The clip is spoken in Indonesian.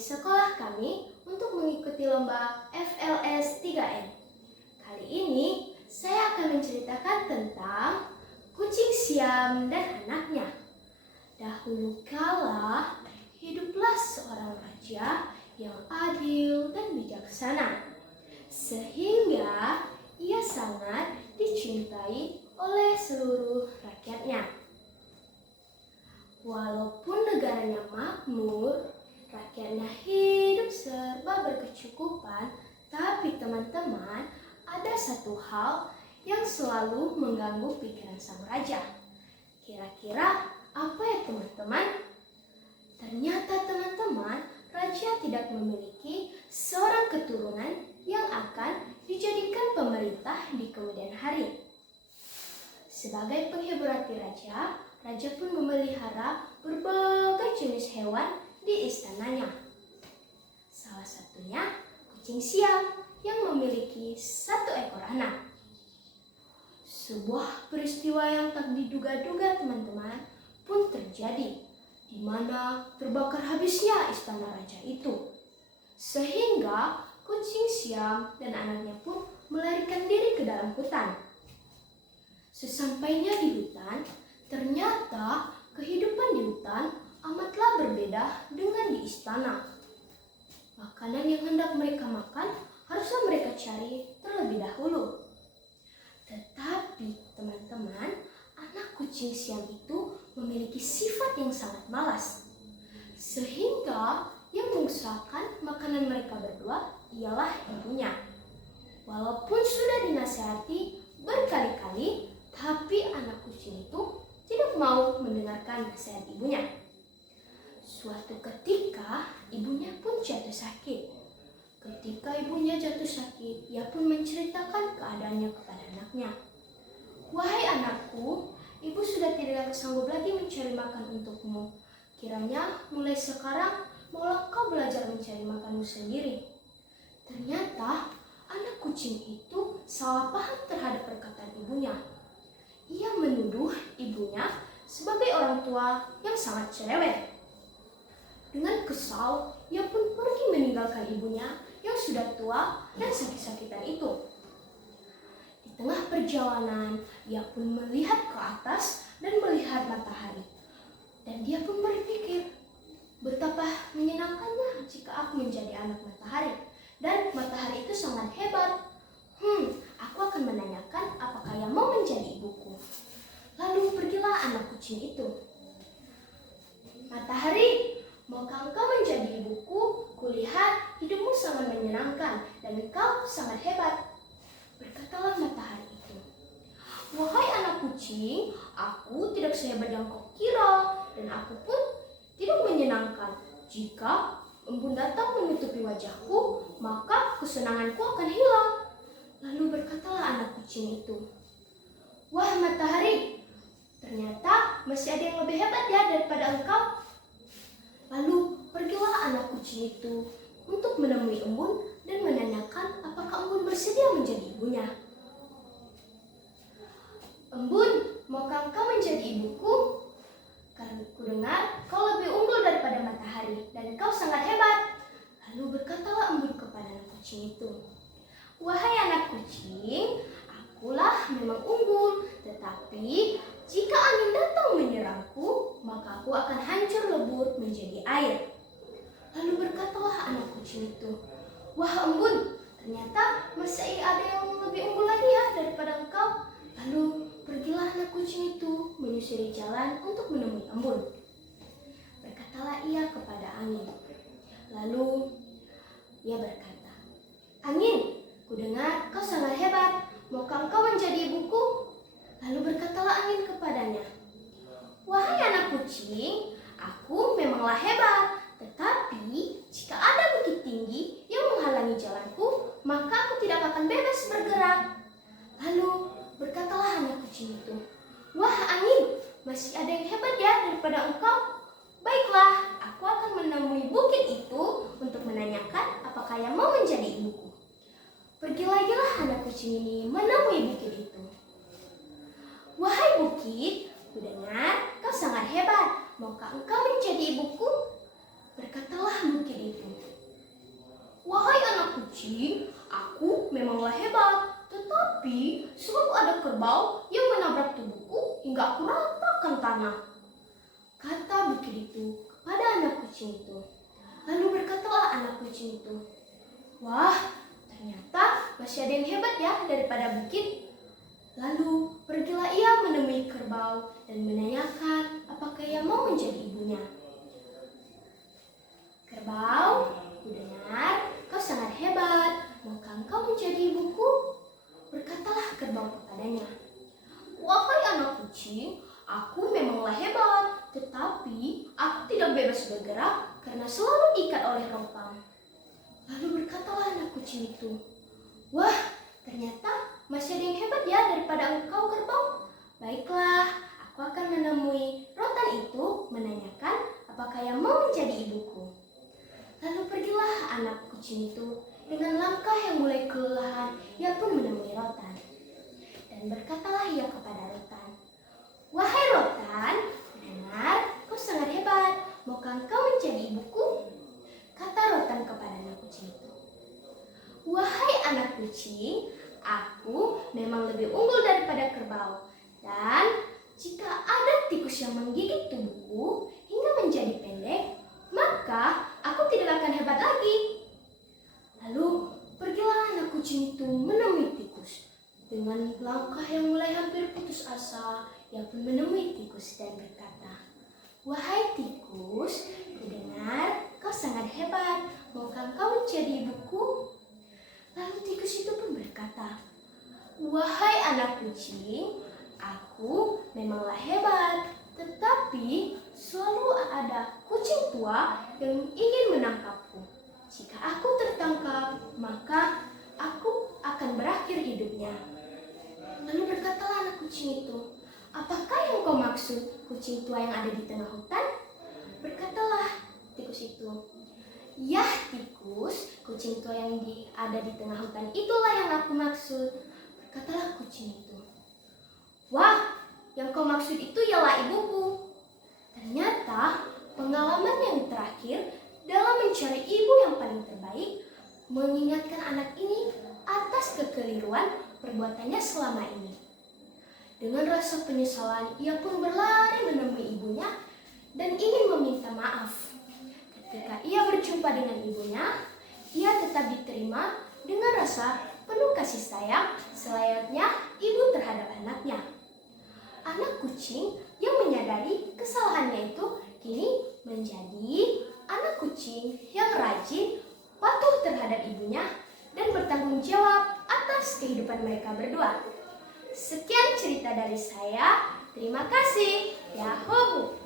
sekolah kami untuk mengikuti lomba FLS 3N. Kali ini saya akan menceritakan tentang kucing Siam dan anaknya. Dahulu kala hiduplah seorang raja yang adil dan bijaksana, sehingga ia sangat dicintai oleh seluruh rakyatnya. Walaupun negaranya makmur, rakyatnya hidup serba berkecukupan, tapi teman-teman, ada satu hal yang selalu mengganggu pikiran sang raja. Kira-kira apa ya teman-teman? Ternyata teman-teman, raja tidak memiliki seorang keturunan yang akan dijadikan pemerintah di kemudian hari. Sebagai penghibur hati raja, raja pun memelihara berbagai jenis hewan di istananya. Salah satunya kucing Siam yang memiliki 1 ekor anak. Sebuah peristiwa yang tak diduga-duga teman-teman pun terjadi, di mana terbakar habisnya istana raja itu. Sehingga kucing Siam dan anaknya pun melarikan diri ke dalam hutan. Sesampainya di hutan, ternyata kehidupan di hutan amatlah berbeda dengan di istana. Makanan yang hendak mereka makan haruslah mereka cari terlebih dahulu. Tetapi teman-teman, anak kucing Siam itu memiliki sifat yang sangat malas. Sehingga yang mengusahakan makanan mereka berdua ialah ibunya. Walaupun sudah dinasihati berkali-kali, tapi anak kucing itu tidak mau mendengarkan nasihat ibunya. Suatu ketika ibunya pun jatuh sakit. Ketika ibunya jatuh sakit, ia pun menceritakan keadaannya kepada anaknya. "Wahai anakku, ibu sudah tidak sanggup lagi mencari makan untukmu. Kiranya mulai sekarang maulah kau belajar mencari makanmu sendiri." Ternyata anak kucing itu salah paham terhadap perkataan ibunya. Ia menuduh ibunya sebagai orang tua yang sangat cerewet. Dengan kesal, ia pun pergi meninggalkan ibunya yang sudah tua dan sakit-sakitan itu. Di tengah perjalanan, ia pun melihat ke atas dan melihat matahari. Dan dia pun berpikir, betapa menyenangkannya jika aku menjadi anak matahari. Dan matahari itu sangat hebat. Aku akan menanyakan apakah ia mau menjadi ibuku. Lalu pergilah anak kucing itu. "Matahari, maukah engkau menjadi ibuku? Kulihat hidupmu sangat menyenangkan dan engkau sangat hebat." Berkatalah matahari itu, "Wahai anak kucing, aku tidak sehebat yang kau kira, dan aku pun tidak menyenangkan. Jika embun datang menutupi wajahku, maka kesenanganku akan hilang." Lalu berkatalah anak kucing itu, "Wah matahari, ternyata masih ada yang lebih hebat ya daripada engkau." Lalu pergilah anak kucing itu untuk menemui embun dan menanyakan apakah embun bersedia menjadi ibunya. "Embun, maukah engkau menjadi ibuku? Karena kudengar kau lebih unggul daripada matahari dan kau sangat hebat." Lalu berkatalah embun kepada anak kucing itu, "Wahai anak kucing, akulah memang unggul, tetapi jika angin datang menyerangku, maka aku akan hancur lebur menjadi air." Lalu berkatalah anak kucing itu, "Wah embun, ternyata masih ada yang lebih unggul lagi ya daripada engkau." Lalu pergilah anak kucing itu menyusuri jalan untuk menemui embun. Berkatalah ia kepada angin. Lalu ia berkata, "Angin, kudengar kau sangat hebat. Maukah engkau menjadi ibuku?" Lalu berkatalah angin kepadanya, "Wahai anak kucing, aku memanglah hebat. Tetapi jika ada bukit tinggi yang menghalangi jalanku, maka aku tidak akan bebas bergerak." Lalu berkatalah anak kucing itu, "Wah angin, masih ada yang hebat ya daripada engkau. Baiklah, aku akan menemui bukit itu untuk menanyakan apakah ia mau menjadi ibuku." Pergi lagilah anak kucing ini menemui bukit itu. "Wahai bukit, kudengar kau sangat hebat. Maukah engkau menjadi ibuku?" Berkatalah bukit itu, kerbau yang menabrak tubuhku hingga aku ratakan tanah. Kata bukit itu kepada anak kucing itu. Lalu berkatalah anak kucing itu, "Wah, ternyata masih ada yang hebat ya daripada bukit." Lalu pergilah ia menemui kerbau dan menanyakan apakah ia mau menjadi ibunya. "Kerbau, kudengar kau sangat hebat. Maukah engkau menjadi ibuku?" Berkatalah kerbau kepadanya, "Wahai anak kucing, aku memanglah hebat, tetapi aku tidak bebas bergerak karena selalu diikat oleh rotan." Lalu berkatalah anak kucing itu, "Wah, ternyata masih ada yang hebat ya daripada engkau, kerbau. Baiklah, aku akan menemui rotan itu menanyakan apakah yang mau menjadi ibuku." Lalu pergilah anak kucing itu dengan langkah yang mulai kelelahan. Ia pun menemui rotan. Dan berkatalah ia kepada rotan, "Wahai rotan, dengar kau sangat hebat. Maukah engkau menjadi ibuku?" Kata rotan kepada anak kucing itu, "Wahai anak kucing, aku memang lebih unggul daripada kerbau. Dan jika ada tikus yang menggigit tubuhku hingga menjadi pendek, maka aku tidak akan hebat lagi." Lalu pergilah anak kucing itu menemui tikus. Dengan langkah yang mulai hampir putus asa, ia pun menemui tikus dan berkata, "Wahai tikus, kudengar kau sangat hebat. Maukah kau menjadi ibuku?" Lalu tikus itu pun berkata, "Wahai anak kucing, aku memanglah hebat, tetapi selalu ada kucing tua yang ingin menangkapku. Jika aku tertangkap, maka aku akan berakhir hidupnya." Lalu berkatalah anak kucing itu, "Apakah yang kau maksud, kucing tua yang ada di tengah hutan?" Berkatalah tikus itu, "Yah tikus, kucing tua yang ada di tengah hutan itulah yang aku maksud." Berkatalah kucing itu, "Wah, yang kau maksud itu ialah ibuku." Ternyata pengalaman yang terakhir dalam mencari ibu yang paling terbaik mengingatkan anak ini atas kekeliruan perbuatannya selama ini. Dengan rasa penyesalan, ia pun berlari menemui ibunya dan ingin meminta maaf. Ketika ia berjumpa dengan ibunya, ia tetap diterima dengan rasa penuh kasih sayang selayaknya ibu terhadap anaknya. Anak kucing yang menyadari kesalahannya itu kini menjadi anak kucing yang rajin, patuh terhadap ibunya, dan bertanggung jawab atas kehidupan mereka berdua. Sekian cerita dari saya. Terima kasih. Yahoo!